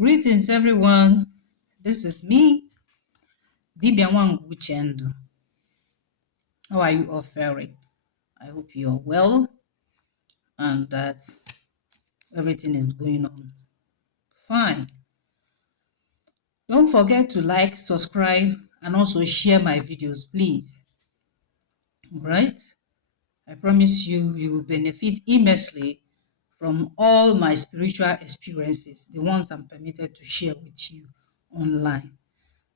Greetings, everyone. This is me, Dibia Uchendu. How are you all faring? I hope you are well and that everything is going on fine. Don't forget to like, subscribe, and also share my videos, please. All right? I promise you will benefit immensely from all my spiritual experiences, the ones I'm permitted to share with you online.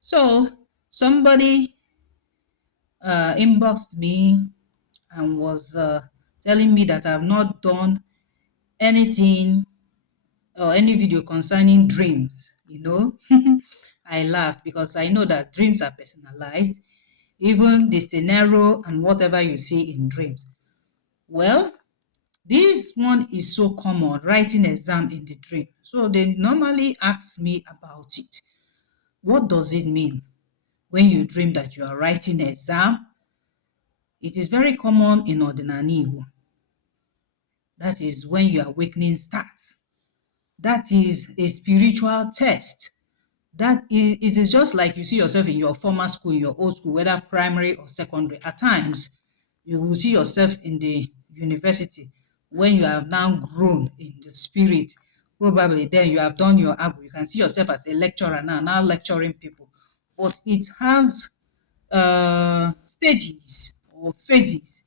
So, somebody inboxed me and was telling me that I've not done anything or any video concerning dreams, I laughed because I know that dreams are personalized, even the scenario and whatever you see in dreams. Well, this one is so common, writing exam in the dream. So they normally ask me about it. What does it mean when you dream that you are writing exam? It is very common in ordinary Igbo. That is when your awakening starts. That is a spiritual test. It is just like you see yourself in your former school, your old school, whether primary or secondary. At times, you will see yourself in the university when you have now grown in the spirit. Probably then you have done your agbo. You can see yourself as a lecturer now lecturing people. But it has stages or phases.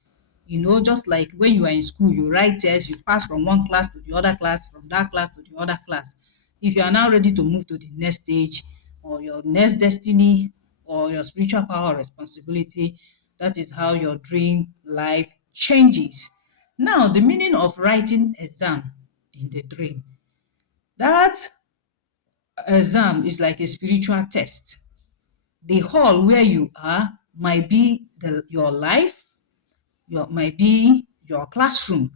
Just like when you are in school, you write tests, you pass from one class to the other class, from that class to the other class. If you are now ready to move to the next stage or your next destiny or your spiritual power or responsibility, that is how your dream life changes. Now, the meaning of writing exam in the dream. That exam is like a spiritual test. The hall where you are might be your life, might be your classroom.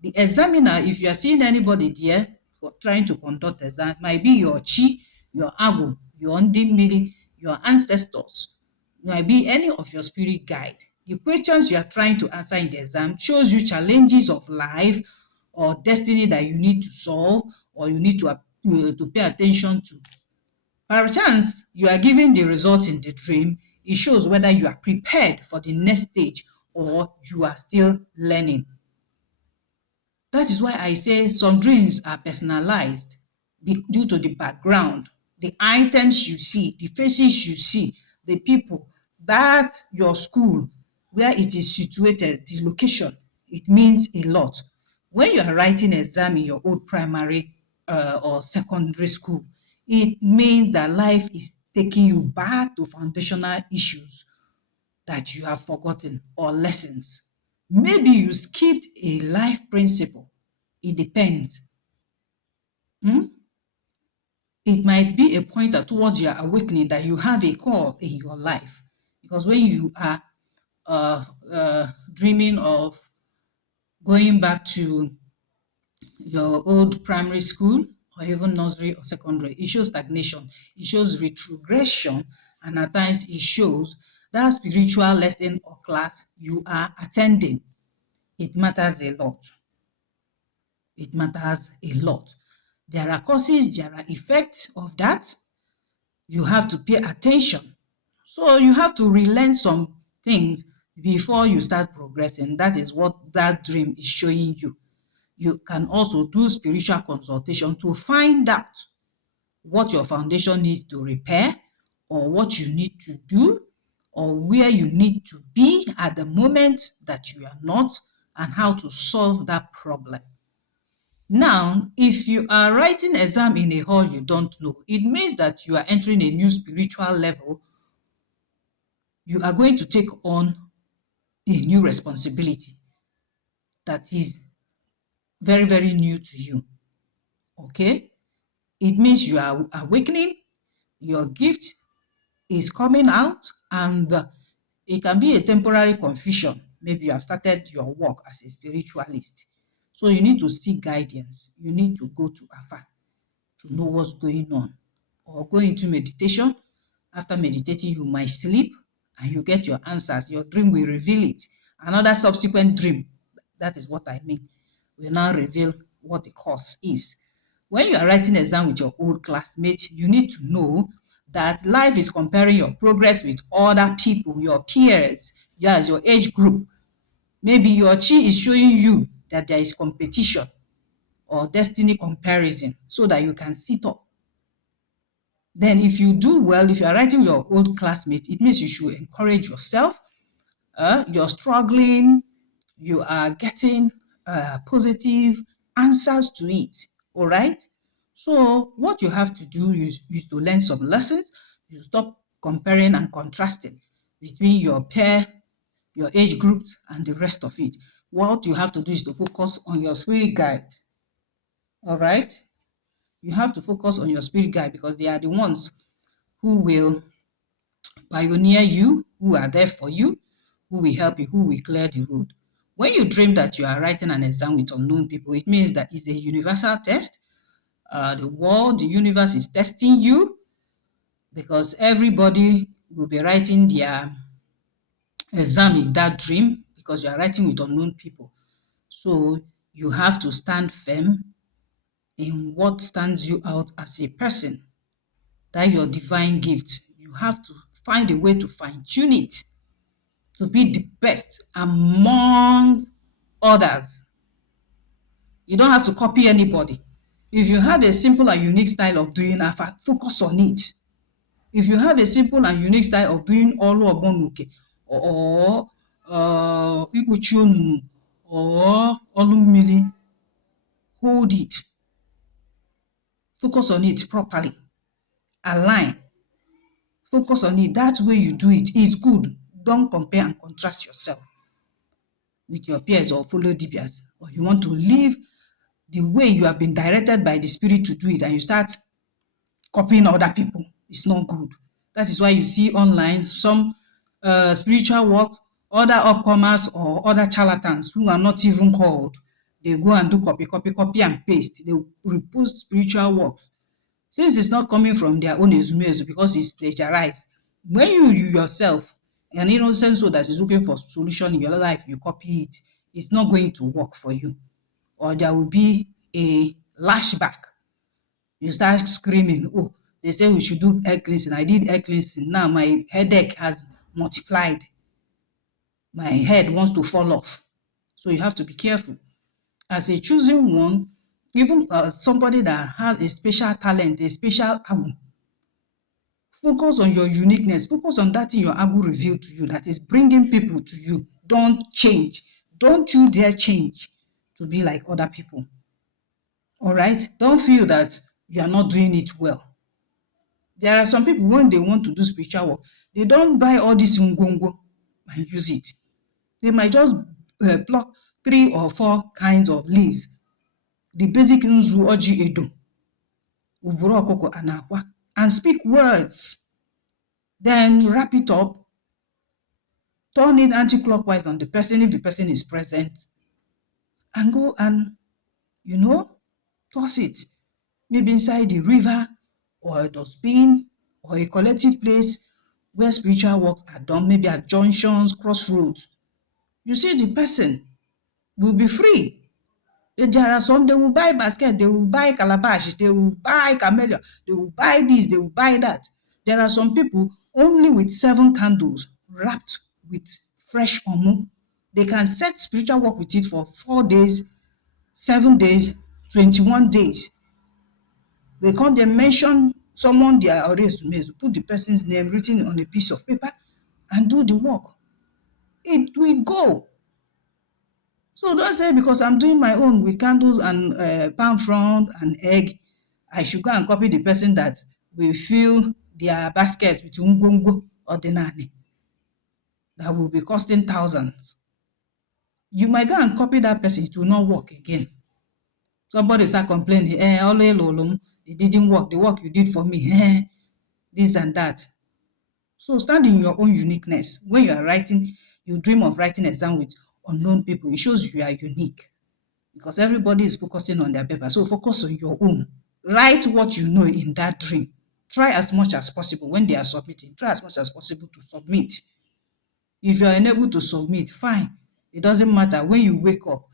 The examiner, if you are seeing anybody there for trying to conduct exam, might be your chi, your abu, your ndimiri, your ancestors, might be any of your spirit guide. The questions you are trying to answer in the exam shows you challenges of life or destiny that you need to solve or you need to pay attention to. Perchance you are given the result in the dream, it shows whether you are prepared for the next stage or you are still learning. That is why I say some dreams are personalized due to the background, the items you see, the faces you see, the people, that your school, where it is situated, the location, it means a lot. When you are writing exam in your old primary or secondary school, it means that life is taking you back to foundational issues that you have forgotten or lessons. Maybe you skipped a life principle. It depends. Hmm? It might be a pointer towards your awakening that you have a call in your life. Because when you are dreaming of going back to your old primary school or even nursery or secondary, it shows stagnation, it shows retrogression, and at times it shows that spiritual lesson or class you are attending. It matters a lot. It matters a lot. There are causes, there are effects of that. You have to pay attention. So you have to relearn some things before you start progressing. That is what that dream is showing you. You can also do spiritual consultation to find out what your foundation needs to repair or what you need to do or where you need to be at the moment that you are not and how to solve that problem. Now, if you are writing exam in a hall you don't know, it means that you are entering a new spiritual level. You are going to take on a new responsibility that is very, very new to you. Okay? It means you are awakening, your gift is coming out, and it can be a temporary confusion. Maybe you have started your work as a spiritualist. So you need to seek guidance. You need to go to Afa to know what's going on. Or go into meditation. After meditating, you might sleep and you get your answers. Your dream will reveal it. Another subsequent dream, that is what I mean, will now reveal what the cause is. When you are writing exam with your old classmates, you need to know that life is comparing your progress with other people, your peers, yes, your age group. Maybe your chi is showing you that there is competition or destiny comparison so that you can sit up. Then if you do well, if you are writing with your old classmate, it means you should encourage yourself. You're struggling, you are getting positive answers to it. All right. So what you have to do is to learn some lessons. You stop comparing and contrasting between your peer, your age groups, and the rest of it. What you have to do is to focus on your spirit guide. All right. You have to focus on your spirit guide because they are the ones who will pioneer you, who are there for you, who will help you, who will clear the road. When you dream that you are writing an exam with unknown people, it means that it's a universal test. The world, the universe is testing you because everybody will be writing their exam in that dream because you are writing with unknown people. So you have to stand firm in what stands you out as a person, that your divine gift. You have to find a way to fine tune it to be the best among others. You don't have to copy anybody. If you have a simple and unique style of doing alpha, focus on it. If you have a simple and unique style of doing olu ogbonuke or ikpuchi onunu or olu mmiri, hold it. Focus on it properly. Align. Focus on it. That way you do it is good. Don't compare and contrast yourself with your peers or follow DBS. Or you want to live the way you have been directed by the spirit to do it and you start copying other people. It's not good. That is why you see online some spiritual works, other upcomers or other charlatans who are not even called. They go and do copy and paste. They repost spiritual works. Since it's not coming from their own ezumezu because it's plagiarized, when you yourself, an innocent soul that is looking for solution in your life, you copy it, it's not going to work for you. Or there will be a lashback. You start screaming, oh, they say we should do air cleansing. I did air cleansing. Now my headache has multiplied. My head wants to fall off. So you have to be careful. As a choosing one, even somebody that has a special talent, a special agu, focus on your uniqueness. Focus on that thing your agu revealed to you that is bringing people to you. Don't change. Don't you dare change to be like other people. All right? Don't feel that you are not doing it well. There are some people, when they want to do spiritual work, they don't buy all this ngongo and use it. They might just pluck 3 or 4 kinds of leaves. The basic nzu, oji, edo, uburo okoko, and akwa, and speak words. Then wrap it up, turn it anti-clockwise on the person if the person is present, and go and, toss it. Maybe inside the river or a dustbin or a collective place where spiritual works are done, maybe at junctions, crossroads. You see, the person will be free. If there are some, they will buy basket, they will buy calabash, they will buy camellia, they will buy this, they will buy that. There are some people only with 7 candles wrapped with fresh omu. They can set spiritual work with it for 4 days, 7 days, 21 days. They come, they mention someone they are resume, put the person's name written on a piece of paper and do the work. It will go. So don't say because I'm doing my own with candles and palm frond and egg, I should go and copy the person that will fill their basket with ungongo ordinary that will be costing thousands. You might go and copy that person, it will not work again. Somebody start complaining, it didn't work, the work you did for me, this and that. So stand in your own uniqueness. When you are writing, you dream of writing exam with unknown people. It shows you are unique because everybody is focusing on their paper. So focus on your own. Write what you know in that dream. Try as much as possible when they are submitting. Try as much as possible to submit. If you are unable to submit, fine. It doesn't matter. When you wake up,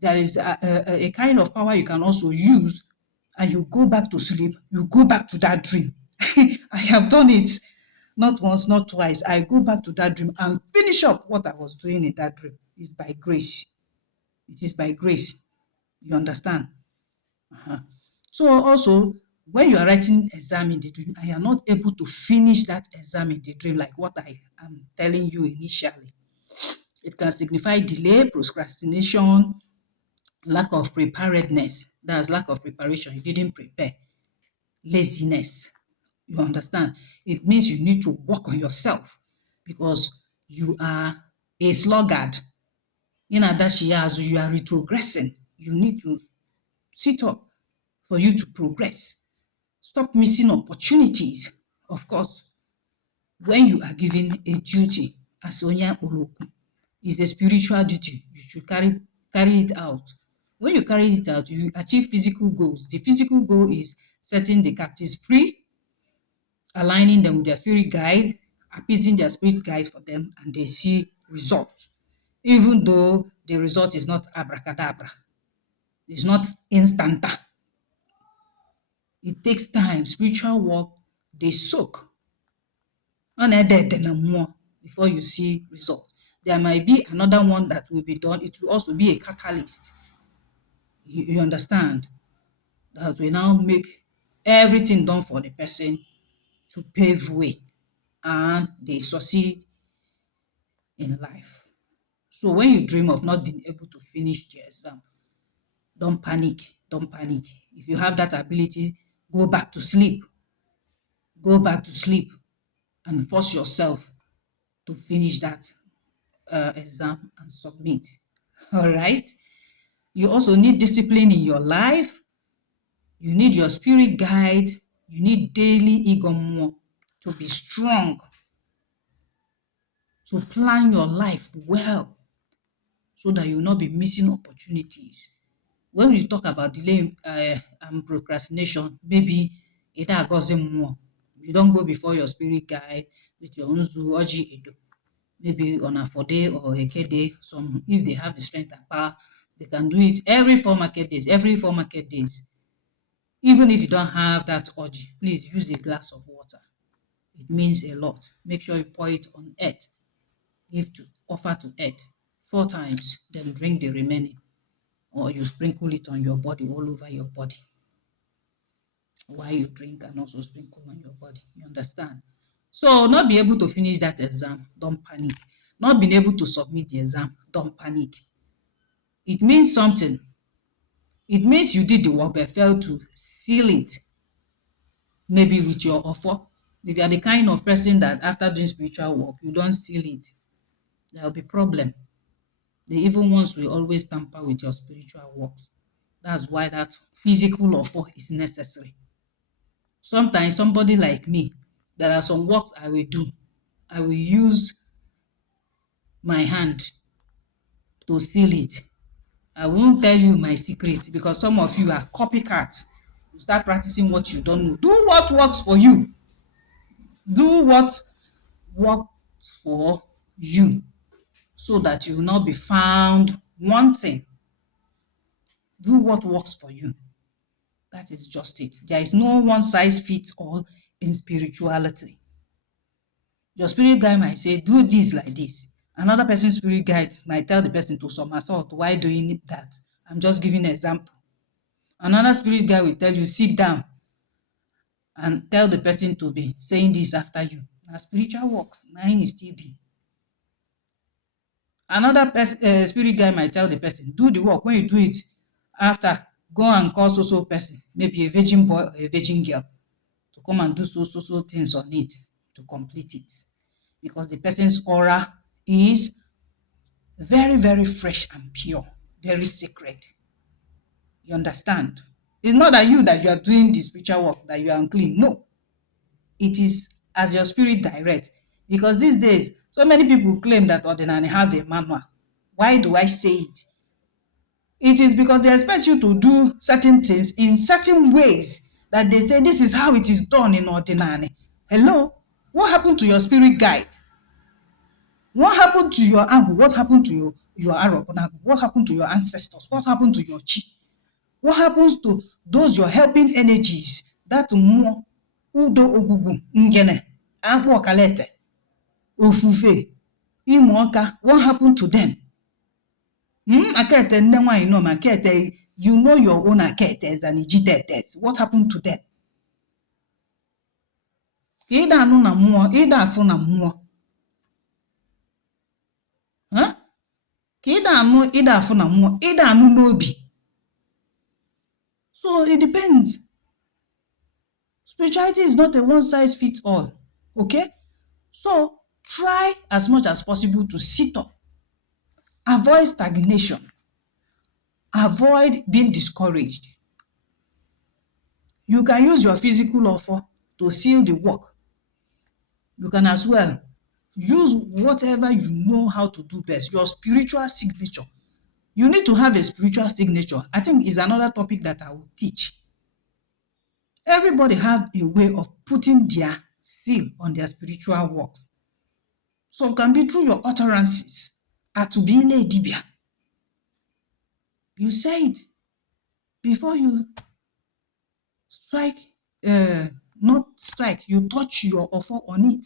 there is a kind of power you can also use and you go back to sleep, you go back to that dream. I have done it not once, not twice. I go back to that dream and finish up what I was doing in that dream. It's by grace. It is by grace. You understand? Uh-huh. So also, when you are writing exam in the dream and you are not able to finish that exam in the dream, like what I am telling you initially, it can signify delay, procrastination, lack of preparedness. That's lack of preparation. You didn't prepare. Laziness. You understand? It means you need to work on yourself because you are a sluggard. In Adashiyazu, you are retrogressing. You need to sit up for you to progress. Stop missing opportunities. Of course, when you are given a duty as Onya Oloku, it's a spiritual duty. You should carry it out. When you carry it out, you achieve physical goals. The physical goal is setting the captives free, aligning them with their spirit guide, appeasing their spirit guides for them, and they see results. Even though the result is not abracadabra, it's not instant. It takes time. Spiritual work, they soak. Before you see results. There might be another one that will be done. It will also be a catalyst. You understand? That will now make everything done for the person to pave way and they succeed in life. So when you dream of not being able to finish the exam, don't panic. Don't panic. If you have that ability, go back to sleep. Go back to sleep and force yourself to finish that exam and submit. All right. You also need discipline in your life. You need your spirit guide. You need daily igomo to be strong, to plan your life well so that you will not be missing opportunities. When we talk about delay and procrastination, maybe it goes more. You don't go before your spirit guide with your own oji edo. Maybe on a 4 day or a day. Some, if they have the strength and power, they can do it every 4 market days, every 4 market days. Even if you don't have that urge, please use a glass of water. It means a lot. Make sure you pour it on earth. Give to offer to earth 4 times, then drink the remaining, or you sprinkle it on your body, all over your body. While you drink and also sprinkle on your body. You understand? So not be able to finish that exam, don't panic. Not being able to submit the exam, don't panic. It means something. It means you did the work but failed to seal it. Maybe with your offer. If you are the kind of person that after doing spiritual work, you don't seal it, there will be problem. The evil ones will always tamper with your spiritual work. That's why that physical offer is necessary. Sometimes somebody like me, there are some works I will do. I will use my hand to seal it. I won't tell you my secret because some of you are copycats. You start practicing what you don't know. Do what works for you. Do what works for you so that you will not be found wanting. Do what works for you. That is just it. There is no one size fits all in spirituality. Your spirit guide might say, do this like this. Another person's spirit guide might tell the person to somersault. Why doing that? I'm just giving an example. Another spirit guide will tell you, sit down and tell the person to be saying this after you. Now, spiritual works, mine is still be. Another spirit guide might tell the person, do the work. When you do it, after, go and call so person, maybe a virgin boy or a virgin girl, to come and do so things on it to complete it. Because the person's aura is very, very fresh and pure, very sacred. You understand? It's not that you are doing the spiritual work, that you are unclean. No. It is as your spirit direct. Because these days, so many people claim that ordinary have a manual. Why do I say it? It is because they expect you to do certain things in certain ways that they say this is how it is done in ordinary. Hello? What happened to your spirit guide? What happened to your angle? What happened to your Arab? What happened to your ancestors? What happened to your chi? What happens to those your helping energies, that mmụọ, udo ogugu, ngene, akpụ ọkalete, ofufe, ime ọka, what happened to them? Akete nne nwanyị nọ ma akete, you know your own aketes and ijitetes. What happened to them? Ịda anụ na mmụọ, ịda afụ na mmụọ. Ka ịda anụ, ịda afụ na mmụọ, ịda anụ n'obi. So it depends. Spirituality is not a one size fits all. Okay? So try as much as possible to sit up. Avoid stagnation. Avoid being discouraged. You can use your physical offer to seal the work. You can as well use whatever you know how to do best, your spiritual signature. You need to have a spiritual signature. I think is another topic that I will teach. Everybody have a way of putting their seal on their spiritual work. So it can be through your utterances. Atubile dibia. You say it before you strike, not strike, you touch your offer on it.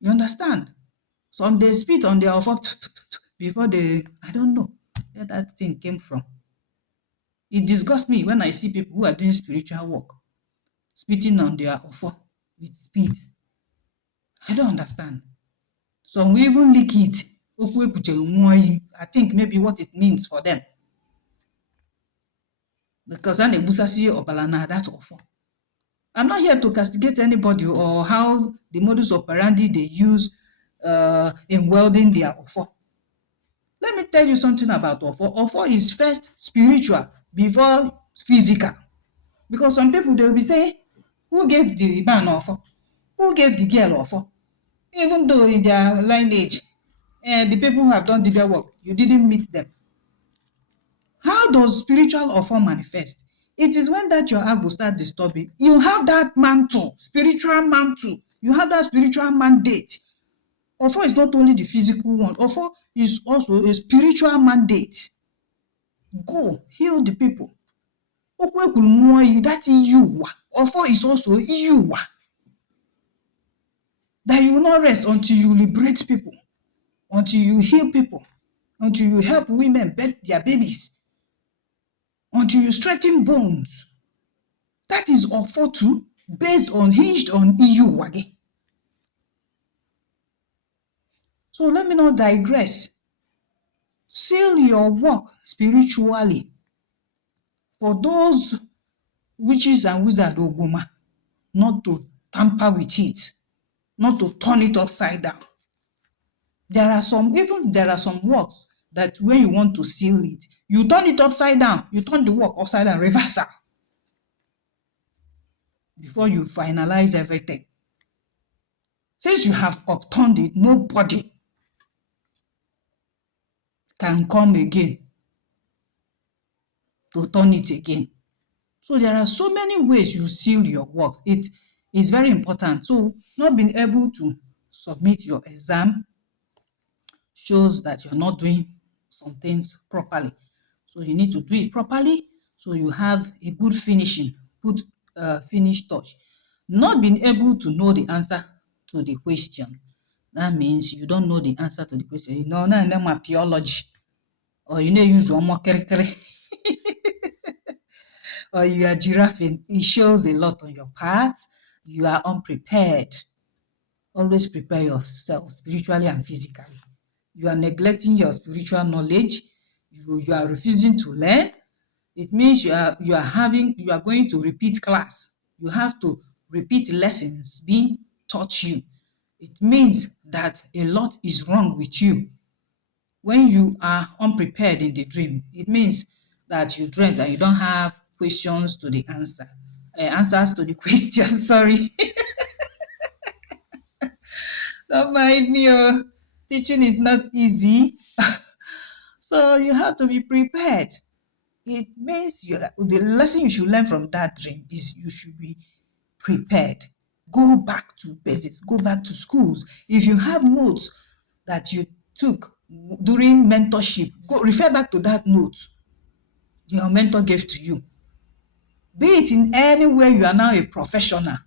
You understand? Some they spit on their offer before they, I don't know where that thing came from. It disgusts me when I see people who are doing spiritual work spitting on their offer with spit. I don't understand. Some will even lick it. I think maybe what it means for them. Because then they that offer. I'm not here to castigate anybody or how the modus operandi they use in welding their offer. Let me tell you something about offer. Offer is first spiritual before physical. Because some people they will be saying, who gave the man offer? Who gave the girl offer? Even though in their lineage, the people who have done the work, you didn't meet them. How does spiritual offer manifest? It is when that your heart will start disturbing. You have that mantle, spiritual mantle. You have that spiritual mandate. Offer is not only the physical one. Offer is also a spiritual mandate. Go, heal the people. That you. Offer is also you. That you will not rest until you liberate people, until you heal people, until you help women birth their babies, until you strengthen bones. That is offer too, based on, hinged on EU wage. So let me not digress. Seal your work spiritually. For those witches and wizards, Ogoma, not to tamper with it, not to turn it upside down. There are some works that when you want to seal it, you turn it upside down, you turn the work upside down, reversal, before you finalize everything. Since you have upturned it, nobody can come again to turn it again. So there are so many ways you seal your work. It is very important. So not being able to submit your exam shows that you're not doing some things properly. So you need to do it properly so you have a good finishing, good finish touch. Not being able to know the answer to the question. That means you don't know the answer to the question. You know, now I'm theology. Or you know, use one more character. Or you are giraffing. It shows a lot on your part. You are unprepared. Always prepare yourself spiritually and physically. You are neglecting your spiritual knowledge. You are refusing to learn. It means you are going to repeat class. You have to repeat lessons being taught you. It means that a lot is wrong with you. When you are unprepared in the dream, it means that you dreamt and you don't have questions to the answers to the questions. Sorry. Don't mind me. Teaching is not easy. So you have to be prepared. It means the lesson you should learn from that dream is you should be prepared. Go back to basics. Go back to schools. If you have notes that you took during mentorship, go refer back to that note. your mentor gave to you. Be it in anywhere you are now a professional,